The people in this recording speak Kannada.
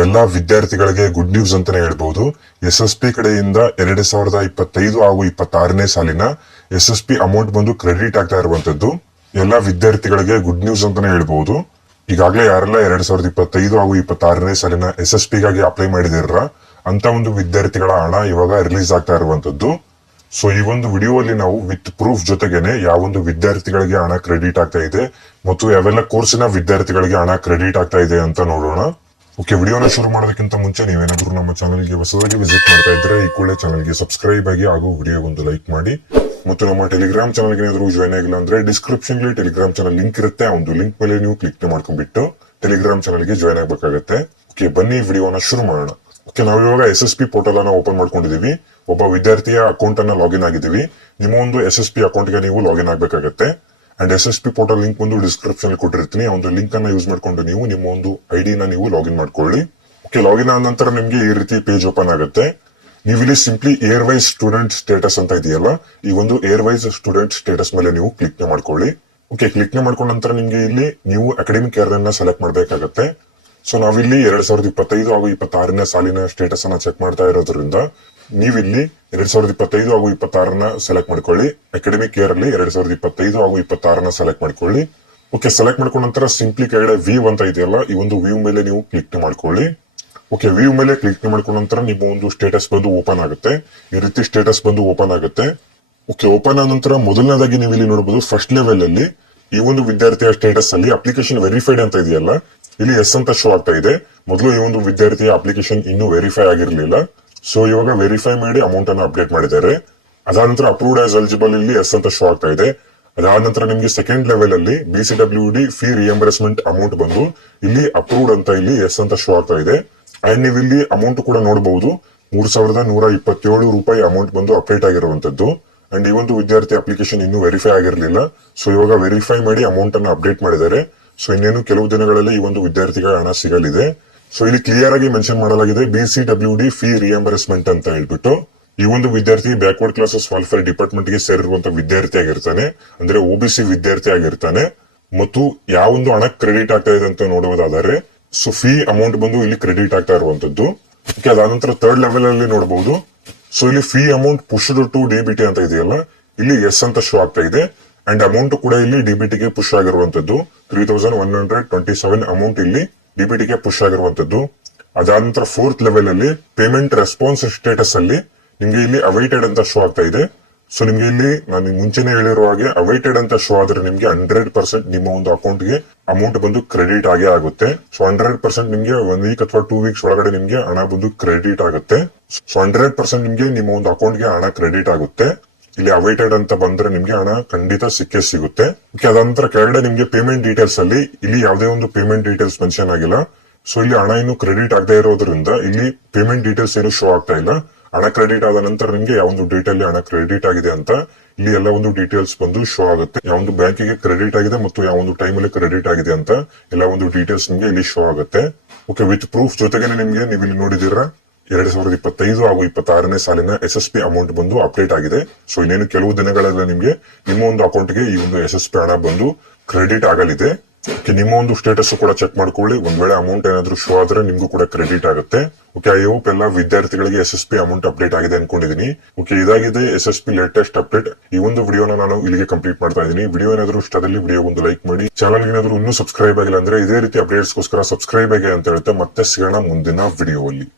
ಎಲ್ಲಾ ವಿದ್ಯಾರ್ಥಿಗಳಿಗೆ ಗುಡ್ ನ್ಯೂಸ್ ಅಂತಾನೆ ಹೇಳ್ಬಹುದು. SSP ಕಡೆಯಿಂದ 2025 ಹಾಗೂ 26ನೇ ಸಾಲಿನ SSP ಅಮೌಂಟ್ ಬಂದು ಕ್ರೆಡಿಟ್ ಆಗ್ತಾ ಇರುವಂತದ್ದು ಎಲ್ಲಾ ವಿದ್ಯಾರ್ಥಿಗಳಿಗೆ ಗುಡ್ ನ್ಯೂಸ್ ಅಂತಾನೆ ಹೇಳ್ಬಹುದು. ಈಗಾಗಲೇ ಯಾರೆಲ್ಲ 2025 ಹಾಗೂ 26ನೇ ಸಾಲಿನ SSP ಗಾಗಿ ಅಪ್ಲೈ ಮಾಡಿದಿರ ಅಂತ ಒಂದು ವಿದ್ಯಾರ್ಥಿಗಳ ಹಣ ಇವಾಗ ರಿಲೀಸ್ ಆಗ್ತಾ ಇರುವಂತದ್ದು. ಸೊ ಈ ಒಂದು ವಿಡಿಯೋ ಅಲ್ಲಿ ನಾವು ವಿತ್ ಪ್ರೂಫ್ ಜೊತೆಗೇನೆ ಯಾವೊಂದು ವಿದ್ಯಾರ್ಥಿಗಳಿಗೆ ಹಣ ಕ್ರೆಡಿಟ್ ಆಗ್ತಾ ಇದೆ ಮತ್ತು ಯಾವೆಲ್ಲ ಕೋರ್ಸಿನ ವಿದ್ಯಾರ್ಥಿಗಳಿಗೆ ಹಣ ಕ್ರೆಡಿಟ್ ಆಗ್ತಾ ಇದೆ ಅಂತ ನೋಡೋಣ. ಓಕೆ, ವಿಡಿಯೋನ ಶುರು ಮಾಡೋದಕ್ಕಿಂತ ಮುಂಚೆ ನೀವೇನಾದ್ರೂ ನಮ್ಮ ಚಾನಲ್ಗೆ ಹೊಸದಾಗಿ ವಿಸಿಟ್ ಮಾಡ್ತಾ ಇದ್ರೆ ಈ ಕೂಡಲೇ ಚಾನಲ್ಗೆ ಸಬ್ಸ್ಕ್ರೈಬ್ ಆಗಿ ಹಾಗೂ ವಿಡಿಯೋಗೊಂದು ಲೈಕ್ ಮಾಡಿ. ಮತ್ತು ನಮ್ಮ ಟೆಲಿಗ್ರಾಮ್ ಚಾನಲ್ಗೆ ಏನಾದ್ರು ಜಾಯ್ನ್ ಆಗಿಲ್ಲ ಅಂದ್ರೆ ಡಿಸ್ಕ್ರಿಪ್ಷನ್ ಟೆಲಿಗ್ರಾಮ್ ಚಾನಲ್ ಲಿಂಕ್ ಇರುತ್ತೆ. ಆ ಒಂದು ಲಿಂಕ್ ಮೇಲೆ ನೀವು ಕ್ಲಿಕ್ ಮಾಡ್ಕೊಂಡ್ಬಿಟ್ಟು ಟೆಲಿಗ್ರಾಮ್ ಚಾನಲ್ಗೆ ಜಾಯ್ನ್ ಆಗ್ಬೇಕಾಗತ್ತೆ. ಓಕೆ, ಬನ್ನಿ ವಿಡಿಯೋನ ಶುರು ಮಾಡೋಣ. ಓಕೆ, ನಾವು ಇವಾಗ SSP ಪೋರ್ಟಲ್ ಅನ್ನ ಓಪನ್ ಮಾಡ್ಕೊಂಡಿದೀವಿ. ಒಬ್ಬ ವಿದ್ಯಾರ್ಥಿಯ ಅಕೌಂಟ್ ಅನ್ನ ಲಾಗಿನ್ ಆಗಿದ್ದೀವಿ. ನಿಮ್ಮ ಒಂದು SSP ಅಕೌಂಟ್ ಗೆ ನೀವು ಲಾಗಿನ್ ಆಗ್ಬೇಕಾಗತ್ತೆ. ಅಂಡ್ SSP ಪೋರ್ಟಲ್ ಲಿಂಕ್ ಒಂದು ಡಿಸ್ಕ್ರಿಪ್ಷನ್ ಕೊಟ್ಟಿರ್ತೀನಿ. ಆ ಒಂದು ಲಿಂಕ್ ಅನ್ನ ಯೂಸ್ ಮಾಡ್ಕೊಂಡು ನೀವು ನಿಮ್ಮ ಒಂದು ID ನ ನೀವು ಲಾಗಿನ್ ಮಾಡ್ಕೊಳ್ಳಿ. ಓಕೆ, ಲಾಗಿನ್ ಆದ ನಂತರ ನಿಮ್ಗೆ ಈ ರೀತಿ ಪೇಜ್ ಓಪನ್ ಆಗುತ್ತೆ. ನೀವು ಇಲ್ಲಿ simply year wise student status ಅಂತ ಇದೆಯಲ್ಲ, ಈ ಒಂದು ಏರ್ ವೈಸ್ ಸ್ಟೂಡೆಂಟ್ ಸ್ಟೇಟಸ್ ಮೇಲೆ ನೀವು ಕ್ಲಿಕ್ ಮಾಡ್ಕೊಳ್ಳಿ. ಓಕೆ, ಕ್ಲಿಕ್ ಮಾಡ್ಕೊಂಡ ನಂತರ ನಿಮ್ಗೆ ಇಲ್ಲಿ ನೀವು ಅಕಾಡೆಮಿಕ್ ಇಯರ್ ಅನ್ನ ಸೆಲೆಕ್ಟ್ ಮಾಡ್ಬೇಕಾಗತ್ತೆ. ಸೊ ನಾವಿಲ್ಲಿ 2025 ಹಾಗೂ 26ನೇ ಸಾಲಿನ ಸ್ಟೇಟಸ್ ಅನ್ನ ಚೆಕ್ ಮಾಡ್ತಾ ಇರೋದ್ರಿಂದ ನೀವಿಲ್ಲಿ 2025 ಹಾಗೂ 26ನ ಸೆಲೆಕ್ಟ್ ಮಾಡ್ಕೊಳ್ಳಿ. ಅಕಾಡೆಮಿಕ್ ಇಯರ್ ಅಲ್ಲಿ 2025 ಹಾಗೂ 26ನ ಸೆಲೆಕ್ಟ್ ಮಾಡ್ಕೊಳ್ಳಿ. ಓಕೆ, ಸೆಲೆಕ್ಟ್ ಮಾಡ್ಕೊಂಡ ನಂತರ ಸಿಂಪ್ಲಿ ಕೆಳಗಡೆ ವ್ಯೂ ಅಂತ ಇದೆಯಲ್ಲ, ಈ ಒಂದು ವ್ಯೂ ಮೇಲೆ ನೀವು ಕ್ಲಿಕ್ ಮಾಡ್ಕೊಳ್ಳಿ. ಓಕೆ, ವ್ಯೂ ಮೇಲೆ ಕ್ಲಿಕ್ ಮಾಡ್ಕೊಂಡ ನಂತರ ನಿಮ್ಮ ಒಂದು ಸ್ಟೇಟಸ್ ಬಂದು ಓಪನ್ ಆಗುತ್ತೆ. ಈ ರೀತಿ ಸ್ಟೇಟಸ್ ಬಂದು ಓಪನ್ ಆಗುತ್ತೆ. ಓಕೆ, ಓಪನ್ ಆದ ನಂತರ ಮೊದಲನೇದಾಗಿ ನೀವು ಇಲ್ಲಿ ನೋಡಬಹುದು ಫಸ್ಟ್ ಲೆವೆಲ್ ಅಲ್ಲಿ ಈ ಒಂದು ವಿದ್ಯಾರ್ಥಿಯ ಸ್ಟೇಟಸ್ ಅಲ್ಲಿ ಅಪ್ಲಿಕೇಶನ್ ವೆರಿಫೈಡ್ ಅಂತ ಇದೆಯಲ್ಲ, ಇಲ್ಲಿ ಎಸ್ ಅಂತ ಶೋ ಆಗ್ತಾ ಇದೆ. ಮೊದಲು ಈ ಒಂದು ವಿದ್ಯಾರ್ಥಿಯ ಅಪ್ಲಿಕೇಶನ್ ಇನ್ನೂ ವೆರಿಫೈ ಆಗಿರ್ಲಿಲ್ಲ. ಸೊ ಇವಾಗ ವೆರಿಫೈ ಮಾಡಿ ಅಮೌಂಟ್ ಅನ್ನು ಅಪ್ಡೇಟ್ ಮಾಡಿದ್ದಾರೆ. ಅದಾದ ನಂತರ ಅಪ್ರೂವ್ಡ್ ಆಸ್ ಎಲಿಜಿಬಲ್ ಇಲ್ಲಿ ಎಸ್ ಅಂತ ಶೋ ಆಗ್ತಾ ಇದೆ. ಅದಾದ ನಂತರ ನಿಮ್ಗೆ ಸೆಕೆಂಡ್ ಲೆವೆಲ್ ಅಲ್ಲಿ BCWD ಫೀ ರಿಯಂಬರ್ಸ್ಮೆಂಟ್ ಅಮೌಂಟ್ ಬಂದು ಇಲ್ಲಿ ಅಪ್ರೂವ್ಡ್ ಅಂತ ಇಲ್ಲಿ ಎಸ್ ಅಂತ ಶೋ ಆಗ್ತಾ ಇದೆ. ಅಂಡ್ ನೀವು ಇಲ್ಲಿ ಅಮೌಂಟ್ ಕೂಡ ನೋಡಬಹುದು, 3127 ರೂಪಾಯಿ ಅಮೌಂಟ್ ಬಂದು ಅಪ್ಡೇಟ್ ಆಗಿರುವಂತದ್ದು. ಅಂಡ್ ಈ ಒಂದು ವಿದ್ಯಾರ್ಥಿ ಅಪ್ಲಿಕೇಶನ್ ಇನ್ನೂ ವೆರಿಫೈ ಆಗಿರ್ಲಿಲ್ಲ. ಸೊ ಇವಾಗ ವೆರಿಫೈ ಮಾಡಿ ಅಮೌಂಟ್ ಅನ್ನು ಅಪ್ಡೇಟ್ ಮಾಡಿದ್ದಾರೆ. ಸೊ ಇನ್ನೇನು ಕೆಲವು ದಿನಗಳಲ್ಲಿ ಈ ಒಂದು ವಿದ್ಯಾರ್ಥಿಗಳ ಹಣ ಸಿಗಲಿದೆ. ಸೊ ಇಲ್ಲಿ ಕ್ಲಿಯರ್ ಆಗಿ ಮೆನ್ಷನ್ ಮಾಡಲಾಗಿದೆ BCWD ಫೀ ರಿಯಂಬರ್ಸ್ಮೆಂಟ್ ಅಂತ ಹೇಳ್ಬಿಟ್ಟು. ಈ ಒಂದು ವಿದ್ಯಾರ್ಥಿ ಬ್ಯಾಕ್ವರ್ಡ್ ಕ್ಲಾಸಸ್ ವೆಲ್ಫೇರ್ ಡಿಪಾರ್ಟ್ಮೆಂಟ್ ಗೆ ಸೇರಿರುವಂತಹ ವಿದ್ಯಾರ್ಥಿ ಆಗಿರ್ತಾನೆ, ಅಂದ್ರೆ OBC ವಿದ್ಯಾರ್ಥಿ ಆಗಿರ್ತಾನೆ. ಮತ್ತು ಯಾವೊಂದು ಹಣ ಕ್ರೆಡಿಟ್ ಆಗ್ತಾ ಇದೆ ಅಂತ ನೋಡುವುದಾದರೆ ಸೊ ಫೀ ಅಮೌಂಟ್ ಬಂದು ಇಲ್ಲಿ ಕ್ರೆಡಿಟ್ ಆಗ್ತಾ ಇರುವಂತದ್ದು. ಅದಾದ ನಂತರ ಥರ್ಡ್ ಲೆವೆಲ್ ಅಲ್ಲಿ ನೋಡಬಹುದು. ಸೊ ಇಲ್ಲಿ ಫೀ ಅಮೌಂಟ್ ಪುಶ್ಡ್ ಟು DBT ಅಂತ ಇದೆಯಲ್ಲ, ಇಲ್ಲಿ ಎಸ್ ಅಂತ ಶೋ ಆಗ್ತಾ ಇದೆ. ಅಂಡ್ ಅಮೌಂಟ್ ಕೂಡ ಇಲ್ಲಿ DBT ಗೆ ಪುಷ್ ಆಗಿರುವಂತದ್ದು 3127 ಅಮೌಂಟ್ ಇಲ್ಲಿ DBT ಗೆ ಪುಷ್ ಆಗಿರುವಂತದ್ದು. ಅದಾದ ನಂತರ ಫೋರ್ತ್ ಲೆವೆಲ್ ಅಲ್ಲಿ ಪೇಮೆಂಟ್ ರೆಸ್ಪಾನ್ಸ್ ಸ್ಟೇಟಸ್ ಅಲ್ಲಿ ನಿಮ್ಗೆ ಇಲ್ಲಿ ಅವೈಟೆಡ್ ಅಂತ ಶೋ ಆಗ್ತಾ ಇದೆ. ಸೊ ನಿಮ್ಗೆ ಇಲ್ಲಿ ನಾನು ಮುಂಚೆನೆ ಹೇಳಿರುವ ಹಾಗೆ ಅವೈಟೆಡ್ ಅಂತ ಶೋ ಆದ್ರೆ ನಿಮ್ಗೆ 100% ನಿಮ್ಮ ಒಂದು ಅಕೌಂಟ್ ಗೆ ಅಮೌಂಟ್ ಬಂದು ಕ್ರೆಡಿಟ್ ಆಗೇ ಆಗುತ್ತೆ. ಸೊ 100% ನಿಮ್ಗೆ 1 ವೀಕ್ ಅಥವಾ 2 ವೀಕ್ಸ್ ಒಳಗಡೆ ನಿಮ್ಗೆ ಹಣ ಬಂದು ಕ್ರೆಡಿಟ್ ಆಗುತ್ತೆ. ಸೊ 100% ನಿಮ್ಗೆ ನಿಮ್ಮ ಒಂದು ಅಕೌಂಟ್ ಗೆ ಹಣ ಕ್ರೆಡಿಟ್ ಆಗುತ್ತೆ. ಇಲ್ಲಿ ಅವೈಟೆಡ್ ಅಂತ ಬಂದ್ರೆ ನಿಮ್ಗೆ ಹಣ ಖಂಡಿತ ಸಿಕ್ಕೇ ಸಿಗುತ್ತೆ. ಅದಂತರ ಕೆಳಗಡೆ ನಿಮ್ಗೆ ಪೇಮೆಂಟ್ ಡೀಟೇಲ್ಸ್ ಅಲ್ಲಿ ಇಲ್ಲಿ ಯಾವುದೇ ಒಂದು ಪೇಮೆಂಟ್ ಡೀಟೇಲ್ಸ್ ಮೆನ್ಷನ್ ಆಗಿಲ್ಲ. ಸೊ ಇಲ್ಲಿ ಹಣ ಇನ್ನು ಕ್ರೆಡಿಟ್ ಆಗದೆ ಇರೋದ್ರಿಂದ ಇಲ್ಲಿ ಪೇಮೆಂಟ್ ಡೀಟೇಲ್ಸ್ ಏನು ಶೋ ಆಗ್ತಾ ಇಲ್ಲ. ಹಣ ಕ್ರೆಡಿಟ್ ಆದ ನಂತರ ನಿಮ್ಗೆ ಯಾವೊಂದು ಡೇಟ್ ಅಲ್ಲಿ ಹಣ ಕ್ರೆಡಿಟ್ ಆಗಿದೆ ಅಂತ ಇಲ್ಲಿ ಎಲ್ಲ ಒಂದು ಡೀಟೇಲ್ಸ್ ಬಂದು ಶೋ ಆಗುತ್ತೆ. ಯಾವೊಂದು ಬ್ಯಾಂಕಿಗೆ ಕ್ರೆಡಿಟ್ ಆಗಿದೆ ಮತ್ತು ಯಾವೊಂದು ಟೈಮ್ ಅಲ್ಲಿ ಕ್ರೆಡಿಟ್ ಆಗಿದೆ ಅಂತ ಎಲ್ಲ ಒಂದು ಡೀಟೇಲ್ಸ್ ನಿಮ್ಗೆ ಇಲ್ಲಿ ಶೋ ಆಗುತ್ತೆ. ಓಕೆ, ವಿತ್ ಪ್ರೂಫ್ ಜೊತೆಗೇನೆ ನಿಮ್ಗೆ ನೀವು ಇಲ್ಲಿ ನೋಡಿದಿರಾ 2025 ಹಾಗೂ 26ನೇ ಸಾಲಿನ SSP ಅಮೌಂಟ್ ಬಂದು ಅಪ್ಡೇಟ್ ಆಗಿದೆ. ಸೊ ಇನ್ನೇನು ಕೆಲವು ದಿನಗಳಲ್ಲಿ ನಿಮ್ಗೆ ನಿಮ್ಮ ಒಂದು ಅಕೌಂಟ್ಗೆ ಈ ಒಂದು SSP ಹಣ ಬಂದು ಕ್ರೆಡಿಟ್ ಆಗಲಿದೆ. ನಿಮ್ಮ ಒಂದು ಸ್ಟೇಟಸ್ ಕೂಡ ಚೆಕ್ ಮಾಡ್ಕೊಳ್ಳಿ. ಒಂದ್ ವೇಳೆ ಅಮೌಂಟ್ ಏನಾದ್ರು ಶೋ ಆದ್ರೆ ನಿಮ್ಗೂ ಕೂಡ ಕ್ರೆಡಿಟ್ ಆಗುತ್ತೆ. ಓಕೆ, ಐ ಹೋಪ್ ಎಲ್ಲ ವಿದ್ಯಾರ್ಥಿಗಳಿಗೆ SSP ಅಮೌಂಟ್ ಅಪ್ಡೇಟ್ ಆಗಿದೆ ಅನ್ಕೊಂಡಿದೀನಿ. ಓಕೆ, ಇದಾಗಿದೆ SSP ಲೇಟೆಸ್ಟ್ ಅಪ್ಡೇಟ್. ಈ ಒಂದು ವಿಡಿಯೋನ ನಾನು ಇಲ್ಲಿಗೆ ಕಂಪ್ಲೀಟ್ ಮಾಡ್ತಾ ಇದ್ದೀನಿ. ವಿಡಿಯೋ ಏನಾದ್ರು ಇಷ್ಟದಲ್ಲಿ ವಿಡಿಯೋ ಒಂದು ಲೈಕ್ ಮಾಡಿ. ಚಾನಲ್ ಏನಾದ್ರು ಇನ್ನೂ ಸಬ್ಸ್ಕ್ರೈಬ್ ಆಗಿಲ್ಲ ಅಂದ್ರೆ ಇದೇ ರೀತಿ ಅಪ್ಡೇಟ್ಸ್ ಗೋಸ್ಕರ ಸಬ್ಸ್ಕ್ರೈಬ್ ಆಗಿ ಅಂತ ಹೇಳುತ್ತೆ. ಮತ್ತೆ ಸಿಗೋಣ ಮುಂದಿನ ವಿಡಿಯೋ ಅಲ್ಲಿ.